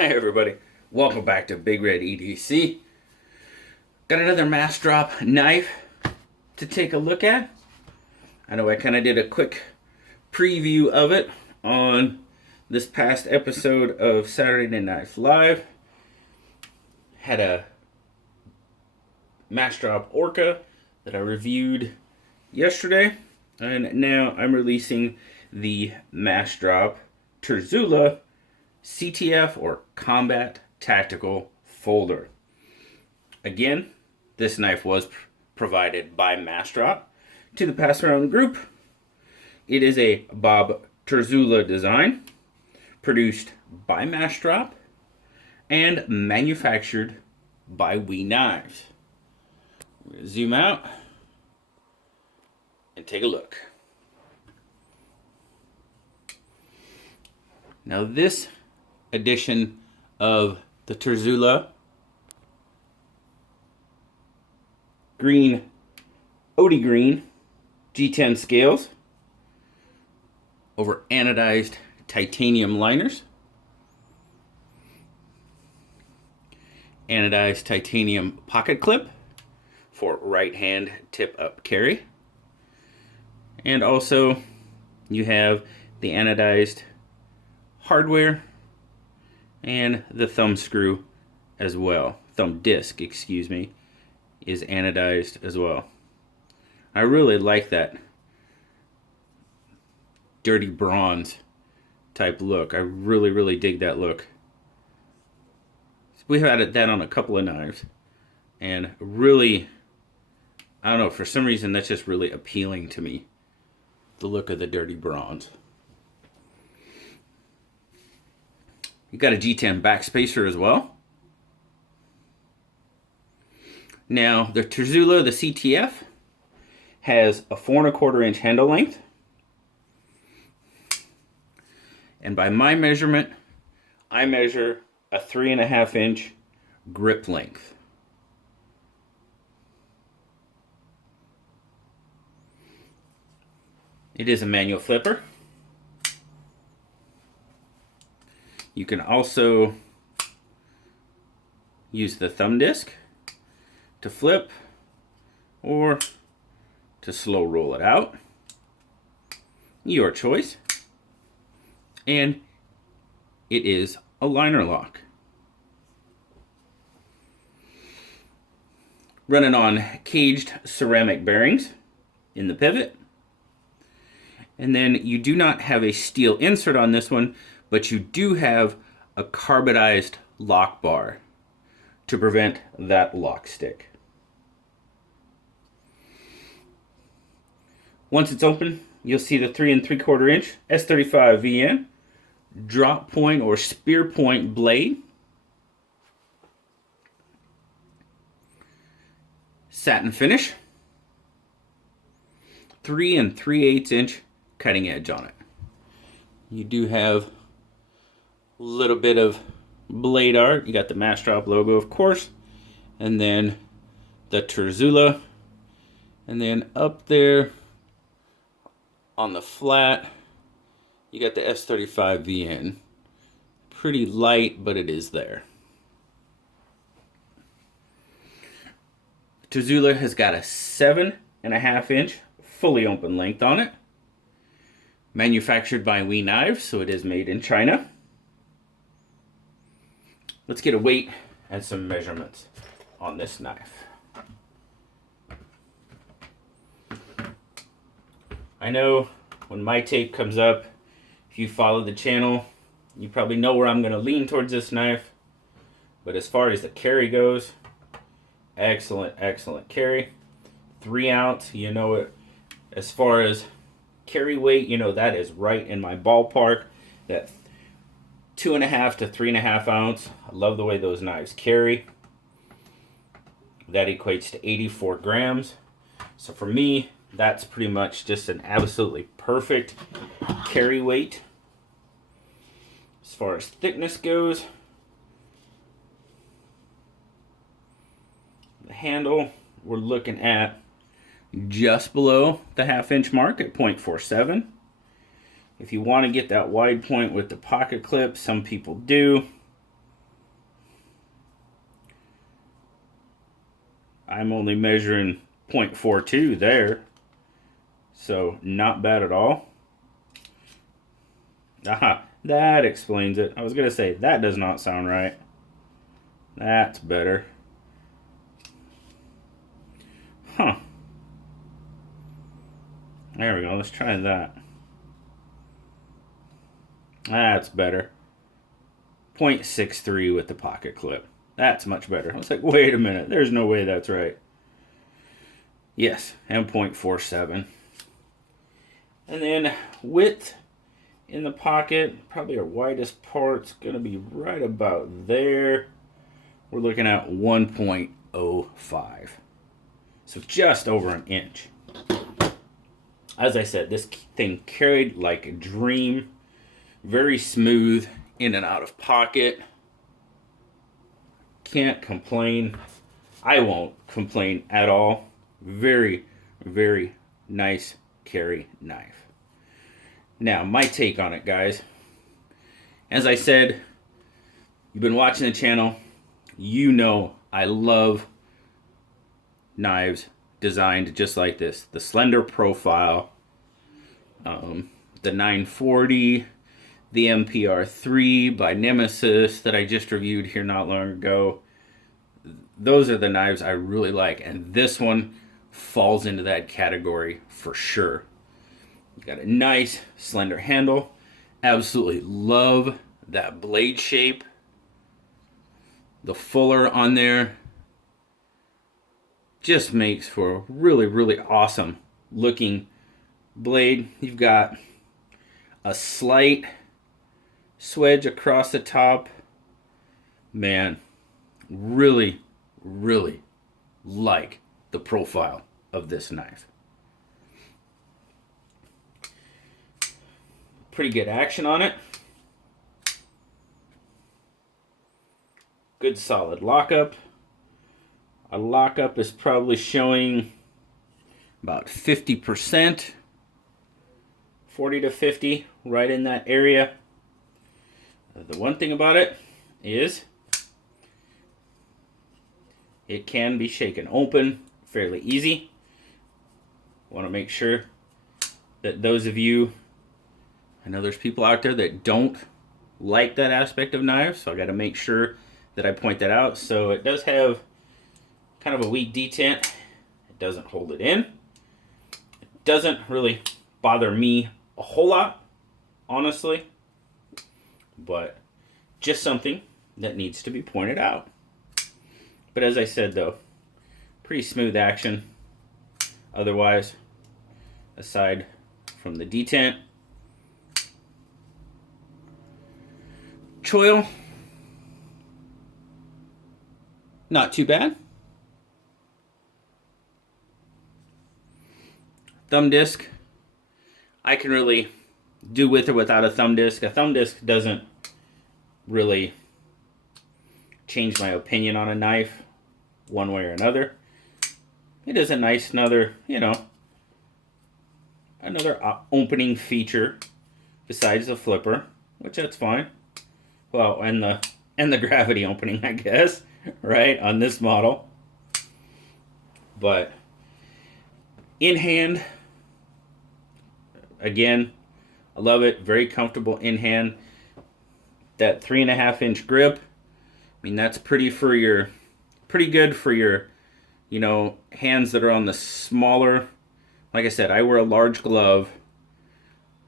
Hey everybody, welcome back to Big Red EDC. Got another Massdrop knife to take a look at. I know I kind of did a quick preview of it on this past episode of Saturday Night Live. Had a Massdrop Orca that I reviewed yesterday, and now I'm releasing the Massdrop Terzuola CTF or Combat Tactical Folder. Again, this knife was provided by Massdrop to the Pass Around group. It is a Bob Terzuola design, produced by Massdrop, and manufactured by We Knives. I'm going to zoom out and take a look. Now this edition of the Terzuola green OD green G10 scales over anodized titanium liners, anodized titanium pocket clip for right hand tip up carry, and also you have the anodized hardware and the thumb screw as well. Thumb disc, excuse me, is anodized as well. I really like that dirty bronze type look. I really dig that look. We've had that on a couple of knives, and really, I don't know, for some reason that's just really appealing to me, the look of the dirty bronze. You got a G10 backspacer as well. Now, the Terzuola, the CTF, has a 4¼ inch handle length. And by my measurement, I measure a 3½ inch grip length. It is a manual flipper. You can also use the thumb disc to flip or to slow roll it out. Your choice. And it is a liner lock. Running on caged ceramic bearings in the pivot. And then you do not have a steel insert on this one, but you do have a carbonized lock bar to prevent that lock stick. Once it's open, you'll see the 3¾ inch S35 VN drop point or spear point blade, satin finish, 3 3/8 inch cutting edge on it. You do have a little bit of blade art. You got the Massdrop logo, of course, and then the Terzuola, and then up there on the flat, you got the S35 VN. Pretty light, but it is there. Terzuola has got a 7½ inch fully open length on it. Manufactured by We Knives, so it is made in China. Let's get a weight and some measurements on this knife. I know when my tape comes up, if you follow the channel, you probably know where I'm going to lean towards this knife. But as far as the carry goes, excellent carry. 3 ounce, you know it. As far as carry weight, you know that is right in my ballpark. That 2½ to 3½ ounce. I love the way those knives carry. That equates to 84 grams. So for me, that's pretty much just an absolutely perfect carry weight. As far as thickness goes, the handle, we're looking at just below the ½ inch mark at 0.47. If you want to get that wide point with the pocket clip, some people do. I'm only measuring 0.42 there. So not bad at all. Aha, that explains it. I was going to say, that does not sound right. That's better. Huh. There we go. Let's try that. That's better. 0.63 with the pocket clip. That's much better. I was like, wait a minute. There's no way that's right. Yes, and 0.47. And then width in the pocket, probably our widest part's going to be right about there. We're looking at 1.05. So just over an inch. As I said, this thing carried like a dream. Very smooth in and out of pocket. Can't complain. I won't complain at all. Very, very nice carry knife. Now, my take on it, guys. As I said, you've been watching the channel. You know I love knives designed just like this. The slender profile, the 940, the MPR3 by Nemesis that I just reviewed here not long ago. Those are the knives I really like, and this one falls into that category for sure. You got a nice slender handle. Absolutely love that blade shape. The fuller on there just makes for a really, really awesome looking blade. You've got a slight swedge across the top. Man, really, really like the profile of this knife. Pretty good action on it. Good solid lockup. A lockup is probably showing about 50%, 40 to 50, right in that area. The one thing about it is it can be shaken open fairly easy. Want to make sure that those of you, I know there's people out there that don't like that aspect of knives, so I got to make sure that I point that out. So it does have kind of a weak detent. It doesn't hold it in. It doesn't really bother me a whole lot, honestly, but just something that needs to be pointed out. But as I said though, pretty smooth action otherwise, aside from the detent. Choil, not too bad. Thumb disc, I can really do with or without a thumb disc. A thumb disc doesn't really change my opinion on a knife one way or another. It is a nice another opening feature besides the flipper, which that's fine. Well, and the gravity opening, I guess, right, on this model. But in hand, again, I love it. Very comfortable in hand. That 3.5-inch grip. I mean, that's pretty good for your, hands that are on the smaller. Like I said, I wear a large glove,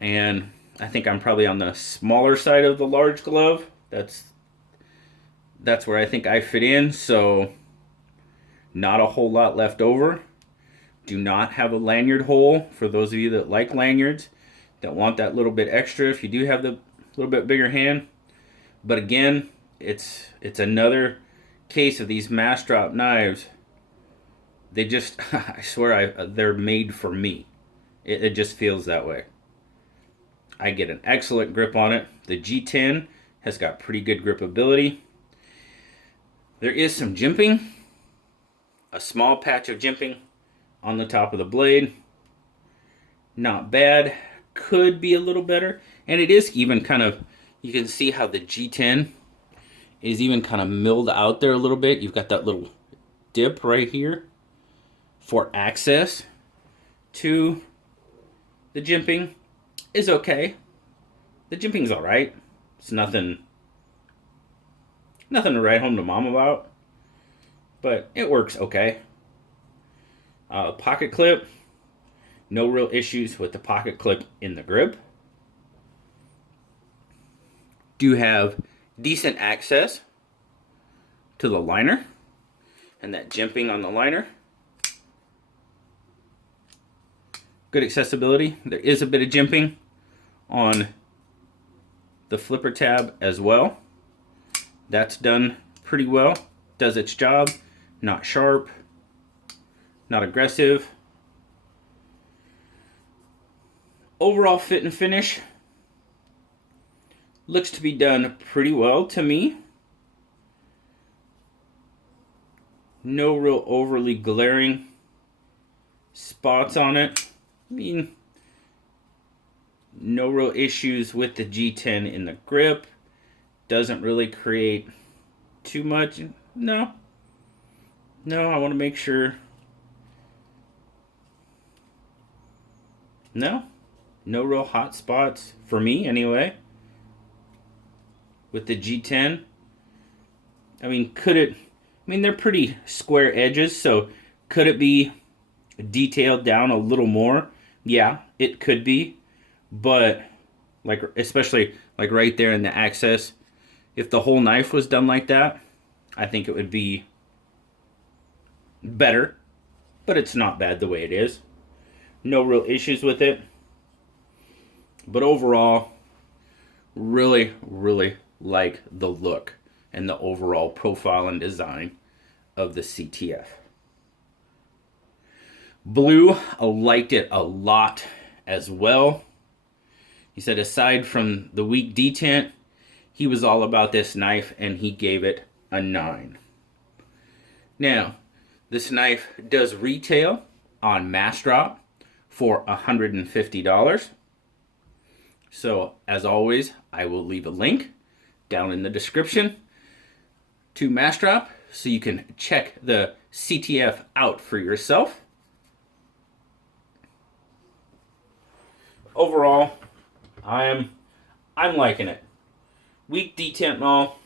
and I think I'm probably on the smaller side of the large glove. That's where I think I fit in. So, not a whole lot left over. Do not have a lanyard hole for those of you that like lanyards, that want that little bit extra if you do have the little bit bigger hand. But again, it's another case of these Massdrop knives. They just, I swear, they're made for me. It just feels that way. I get an excellent grip on it. The G10 has got pretty good gripability. There is some jimping, a small patch of jimping on the top of the blade. Not bad. Could be a little better. And it is even kind of, you can see how the G10 is even kind of milled out there a little bit. You've got that little dip right here for access to the jimping is okay. The jimping's alright. It's nothing to write home to mom about, but it works okay. Pocket clip, no real issues with the pocket clip in the grip. Do have decent access to the liner and that jimping on the liner. Good accessibility. There is a bit of jimping on the flipper tab as well. That's done pretty well. Does its job. Not sharp. Not aggressive. Overall fit and finish looks to be done pretty well to me. No real overly glaring spots on it. I mean, no real issues with the G10 in the grip. Doesn't really create too much. No, I want to make sure. No real hot spots for me anyway. With the G10. I mean, they're pretty square edges, so could it be detailed down a little more? Yeah, it could be, but especially right there in the access, if the whole knife was done like that, I think it would be better, but it's not bad the way it is. No real issues with it, but overall, really like the look and the overall profile and design of the CTF. Blue liked it a lot as well. He said aside from the weak detent, he was all about this knife and he gave it a 9. Now, this knife does retail on Massdrop for $150. So, as always, I will leave a link down in the description to Massdrop so you can check the CTF out for yourself. Overall, I'm liking it. Weak detent and all,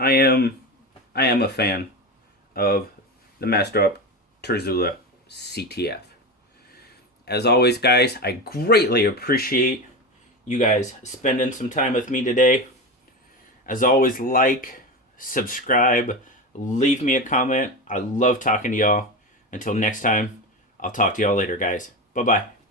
I am a fan of the Massdrop Terzuola CTF. As always, guys, I greatly appreciate you guys spending some time with me today. As always, like, subscribe, leave me a comment. I love talking to y'all. Until next time, I'll talk to y'all later, guys. Bye-bye.